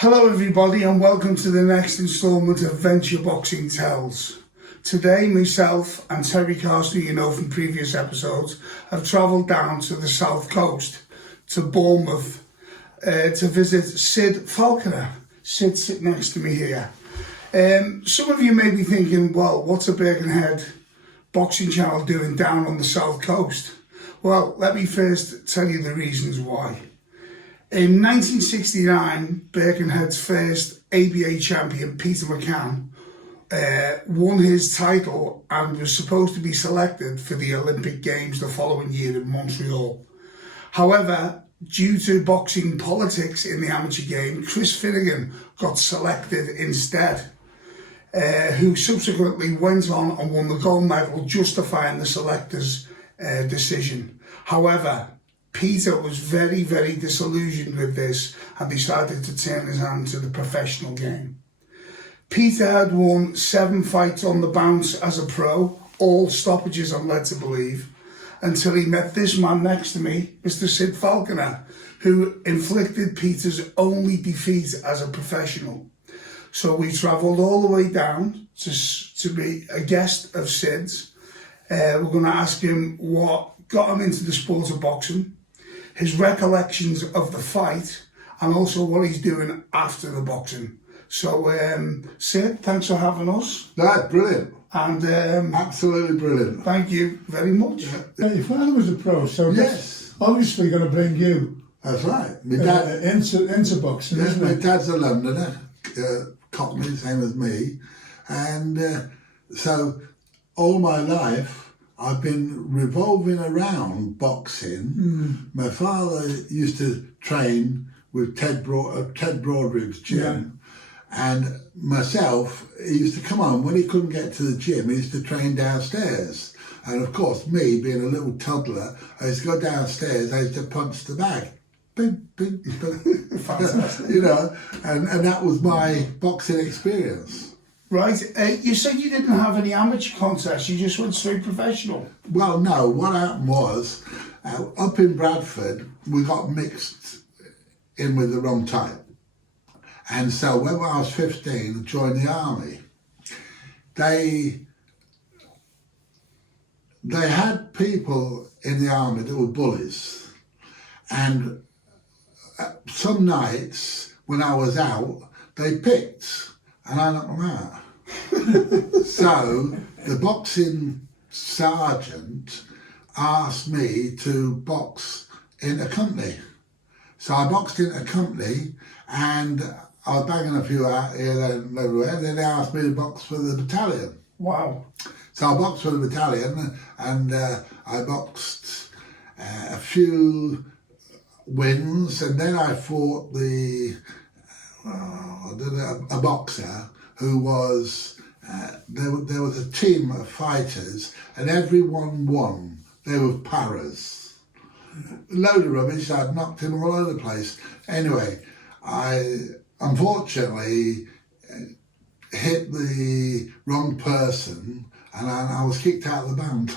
Hello everybody and welcome to the next instalment of Venture Boxing Tells. Today myself and Terry Carson, you know from previous episodes, have travelled down to the south coast to Bournemouth to visit Sid Falconer. Sid's sitting next to me here. Some of you may be thinking, well, what's a Birkenhead boxing channel doing down on the south coast? Well, let me first tell you the reasons why. In 1969, Birkenhead's first ABA champion, Peter McCann, won his title and was supposed to be selected for the Olympic Games the following year in Montreal. However, due to boxing politics in the amateur game, Chris Finnegan got selected instead, who subsequently went on and won the gold medal, justifying the selector's decision. However, Peter was very, very disillusioned with this and decided to turn his hand to the professional game. Peter had won 7 fights on the bounce as a pro, all stoppages I'm led to believe, until he met this man next to me, Mr. Sid Falconer, who inflicted Peter's only defeat as a professional. So we travelled all the way down to be a guest of Sid's. We're going to ask him what got him into the sport of boxing, his recollections of the fight, and also what he's doing after the boxing. So, Sid, thanks for having us. That's brilliant. And absolutely brilliant. Thank you very much. Your father was a pro, so yes, obviously going to bring you. That's right. My dad into boxing, yes, isn't my it? dad's a Londoner, Cockney, same as me, and so all my life I've been revolving around boxing. My father used to train with Ted Broadrig's gym, and myself, he used to come on when he couldn't get to the gym. He used to train downstairs, and of course, me being a little toddler, I used to go downstairs. I used to punch the bag, bing, bing, bing. Fantastic. You know, and that was my boxing experience. Right, you said you didn't have any amateur contests, you just went straight professional. Well, no, what happened was, up in Bradford, we got mixed in with the wrong type. And so when I was 15, I joined the army. They had people in the army that were bullies. And some nights, when I was out, they picked. And I knocked them out. So the boxing sergeant asked me to box in a company. So I boxed in a company and I was banging a few out here and everywhere. And then they asked me to box for the battalion. Wow. So I boxed for the battalion and I boxed a few wins, and then I fought a boxer who was, there was a team of fighters and everyone won. They were paras. A load of rubbish, I'd knocked him all over the place. Anyway, I unfortunately hit the wrong person and I was kicked out of the band.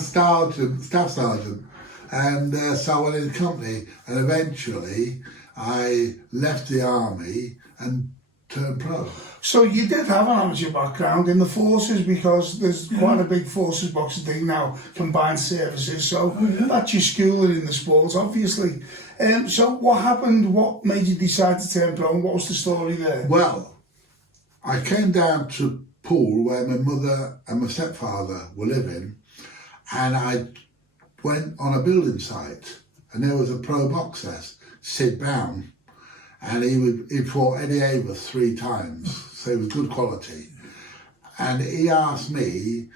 Staff sergeant. And so I went in the company, and eventually I left the army and turned pro. So you did have an amateur background in the forces, because there's quite a big forces boxing thing now, combined services, so that's your schooling in the sport, obviously. So what happened, what made you decide to turn pro, and what was the story there? Well, I came down to Poole where my mother and my stepfather were living, and I went on a building site, and there was a pro boxer, Sid Brown, and he fought Eddie Aver 3 times, so he was good quality. And he asked me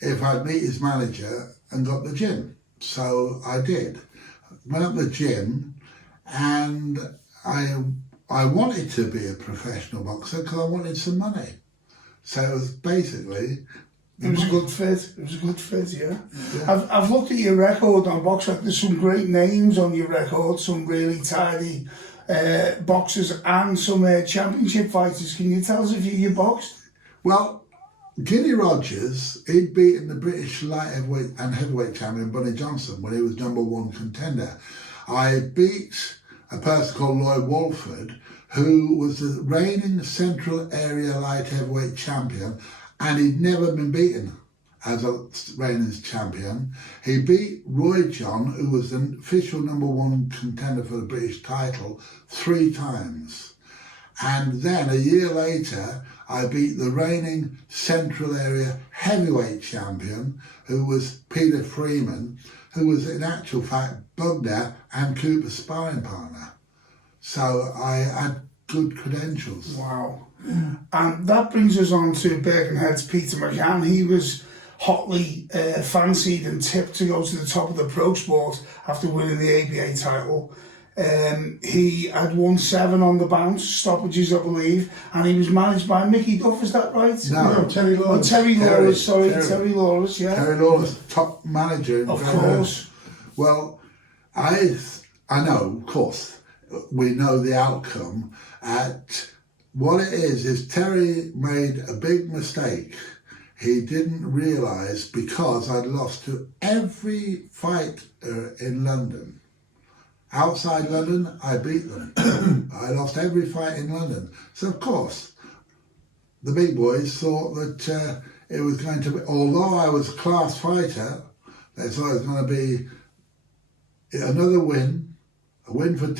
if I'd meet his manager and got the gym. So I did. Went up the gym, and I wanted to be a professional boxer because I wanted some money. So it was basically... It was a good fit. It was a good fit, yeah. I've looked at your record on BoxRec. There's some great names on your record, some really tidy boxers and some championship fighters. Can you tell us if you boxed? Well, Ginny Rogers, he'd beaten the British light heavyweight and heavyweight champion Bunny Johnson when he was #1 contender. I beat a person called Lloyd Walford, who was the reigning Central Area Light Heavyweight Champion, and he'd never been beaten as a reigning champion. He beat Roy John, who was the official #1 contender for the British title, 3 times. And then a year later, I beat the reigning Central Area Heavyweight Champion, who was Peter Freeman, who was in actual fact Bugner and Cooper's sparring partner. So I had good credentials. Wow. And that brings us on to Birkenhead's Peter McCann. He was hotly fancied and tipped to go to the top of the pro sport after winning the ABA title. He had won 7 on the bounce, stoppages I believe, and he was managed by Mickey Duff, is that right? No, Terry Lawless. Terry Lawless, Terry Lawless, yeah. Terry Lawless, top manager. Of course. Well, I know, of course, we know the outcome. What it is Terry made a big mistake. He didn't realise, because I'd lost to every fight in London. Outside London, I beat them. I lost every fight in London. So, of course, the big boys thought that it was going to be, although I was a class fighter, they thought it was going to be another win, a win for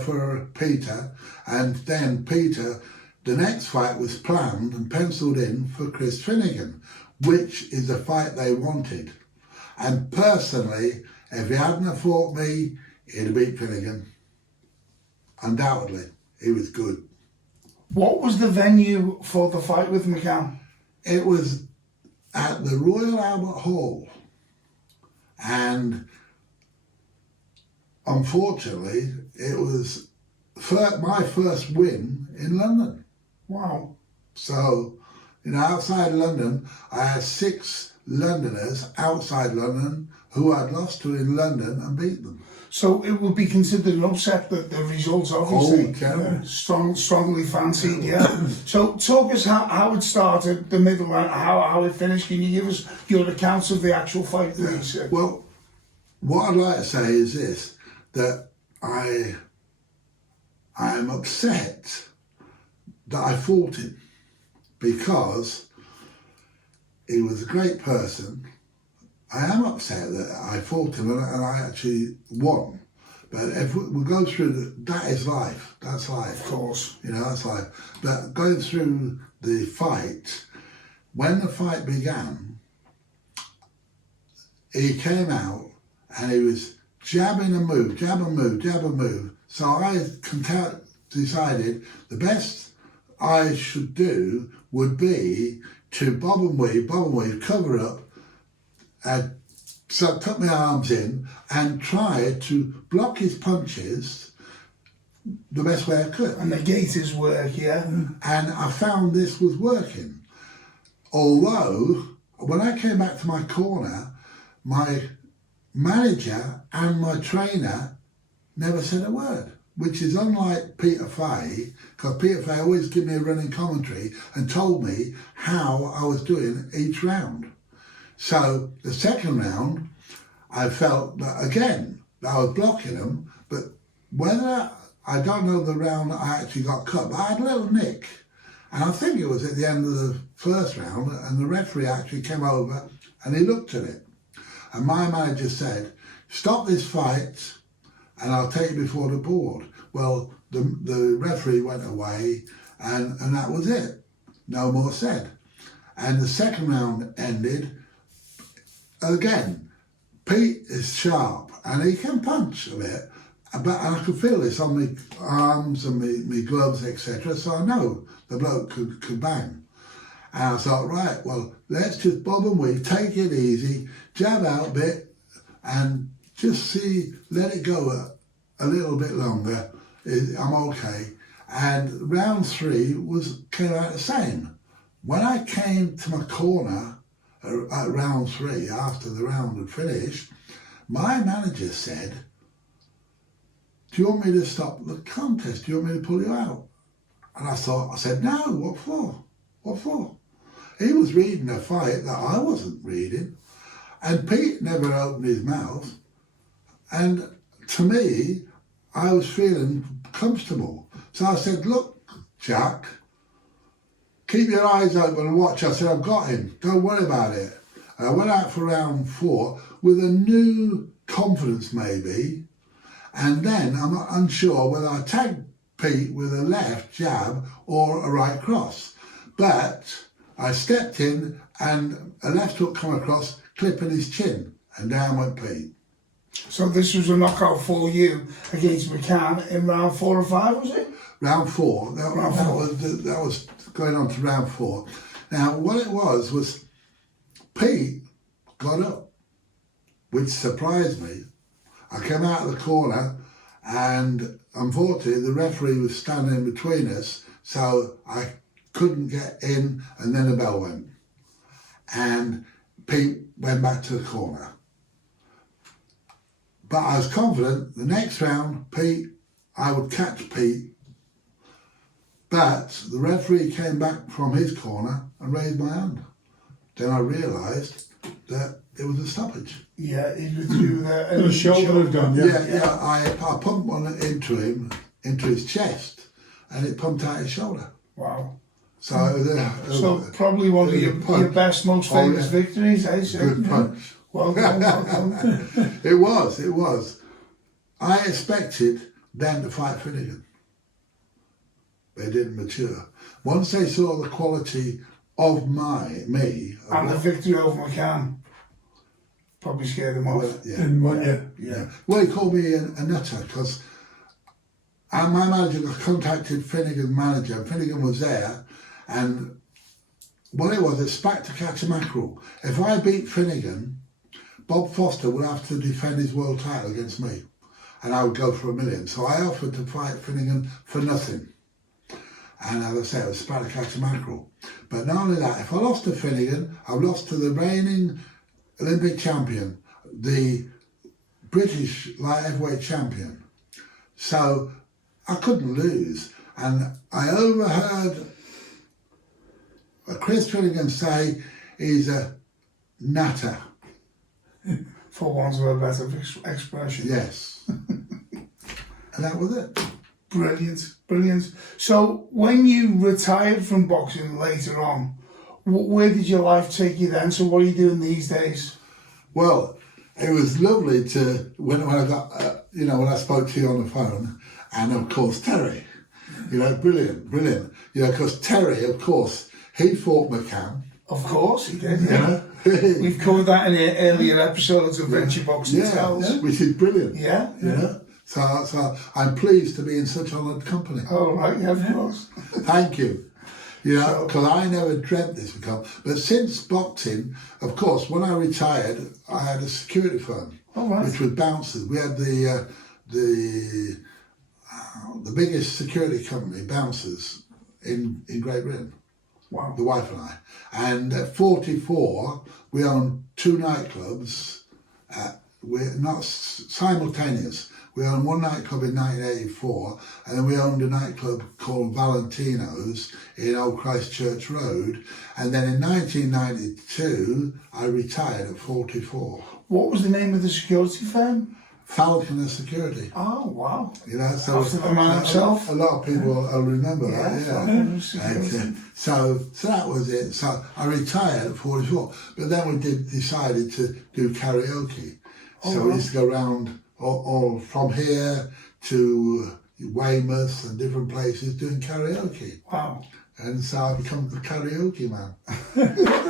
for Peter, and then Peter, the next fight was planned and penciled in for Chris Finnegan, which is the fight they wanted. And personally, if he hadn't have fought me, he'd have beat Finnegan. Undoubtedly, he was good. What was the venue for the fight with McCann? It was at the Royal Albert Hall, and unfortunately, it was my first win in London. Wow. So, outside London, I had 6 Londoners outside London who I'd lost to in London and beat them. So it would be considered an upset, that the results obviously strongly fancied, yeah. So talk us how it started, the middle, and how it finished. Can you give us your accounts of the actual fight, please? Well, what I'd like to say is this, that I am upset that I fought him, because he was a great person. I am upset that I fought him and I actually won. But if we go through that is life. That's life. Of course. That's life. But going through the fight, when the fight began, he came out and he was jabbing a move, jab and move, jab and move. So I decided the best I should do would be to bob and weave, cover up, so put my arms in and try to block his punches the best way I could. And negate his work, yeah. And I found this was working. Although, when I came back to my corner, my manager and my trainer never said a word, which is unlike Peter Fay, because Peter Fay always gave me a running commentary and told me how I was doing each round. So the second round, I felt that again, that I was blocking them, but whether, I don't know the round I actually got cut, but I had a little nick. And I think it was at the end of the first round, and the referee actually came over and he looked at it. And my manager said, "Stop this fight and I'll take you before the board." Well, the referee went away and that was it. No more said. And the second round ended. Again, Pete is sharp and he can punch a bit, and I could feel this on my arms and my gloves, etc. So I know the bloke could bang. And I thought, right, well, let's just bob and weave, take it easy, jab out a bit, and just let it go a little bit longer. I'm okay. And round 3 came out the same. When I came to my corner at round 3, after the round had finished, my manager said, "Do you want me to stop the contest? Do you want me to pull you out?" And I said, "No, what for? What for?" He was reading a fight that I wasn't reading, and Pete never opened his mouth. And to me, I was feeling comfortable. So I said, look, Jack, keep your eyes open and watch. I said, I've got him. Don't worry about it. And I went out for round 4 with a new confidence maybe. And then I'm unsure whether I tagged Pete with a left jab or a right cross. But I stepped in and a left hook come across, clipping his chin. And down went Pete. So this was a knockout for you against McCann in round 4 or 5, was it? Round 4. That was going on to round 4. Now, what it was Pete got up, which surprised me. I came out of the corner and unfortunately the referee was standing between us, so I couldn't get in, and then the bell went. And Pete went back to the corner. But I was confident the next round, I would catch Pete. But the referee came back from his corner and raised my hand. Then I realised that it was a stoppage. Yeah, he withdrew The shoulder had gone, Yeah, I pumped one into him, into his chest, and it pumped out his shoulder. Wow. So, probably one of your best, most famous victories, eh? Good punch. Well done, well done. It was. I expected them to fight Finnegan. They didn't mature. Once they saw the quality of me... And the victory over McCann probably scared them off. Didn't want you. Yeah. Well, he called me a nutter because my manager contacted Finnegan's manager. Finnegan was there, and what it was, it's back to catch a mackerel. If I beat Finnegan, Bob Foster would have to defend his world title against me, and I would go for $1 million. So I offered to fight Finnegan for nothing. And as I say, it was back to catch a mackerel. But not only that, if I lost to Finnegan, I've lost to the reigning Olympic champion, the British light heavyweight champion. So I couldn't lose. And I overheard Chris Finnegan say he's a natter. For want of a better expression. Yes. And that was it. Brilliant. So when you retired from boxing later on, where did your life take you then? So what are you doing these days? Well, it was lovely to when I got when I spoke to you on the phone, and of course Terry, brilliant. Because Terry, of course, he fought McCann. Of course he did. Yeah. We've covered that in the earlier episodes of Venture Boxing Tells. Yeah, which is brilliant. Yeah. So I'm pleased to be in such honoured company. Oh, right, yeah, of course. Thank you. Because I never dreamt this would come. But since boxing, of course, when I retired, I had a security firm, which was Bouncers. We had the biggest security company, Bouncers, in Great Britain. Wow. The wife and I. And at 44, we owned 2 nightclubs. We're not simultaneous. We owned one nightclub in 1984, and then we owned a nightclub called Valentino's in Old Christchurch Road. And then in 1992, I retired at 44. What was the name of the security firm? Falconer Security. Oh, wow. So after the man himself. A lot of people will remember that. Falconer Security. So that was it. So I retired at 44, but then we decided to do karaoke. We used to go around all from here to Weymouth and different places doing karaoke. Wow. And so I become the karaoke man.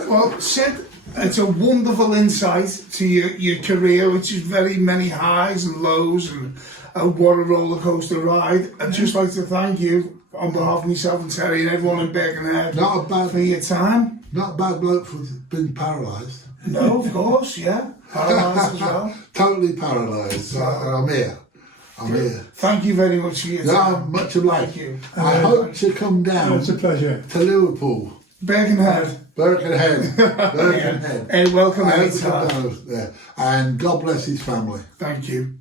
Well, Sid, it's a wonderful insight to your career, which is very many highs and lows, and what a roller coaster ride. I'd just like to thank you on behalf of myself and Terry and everyone in Birkenhead for your time. Not a bad bloke for being paralysed. No, of course, yeah. Paralysed as well. Totally paralysed. So I'm here. Thank you very much for your time. Much obliged. Thank you. I hope to come down It's a pleasure. to Liverpool. Birkenhead. Birkenhead. Hey, welcome I hope to anytime. come down there. And God bless his family. Thank you.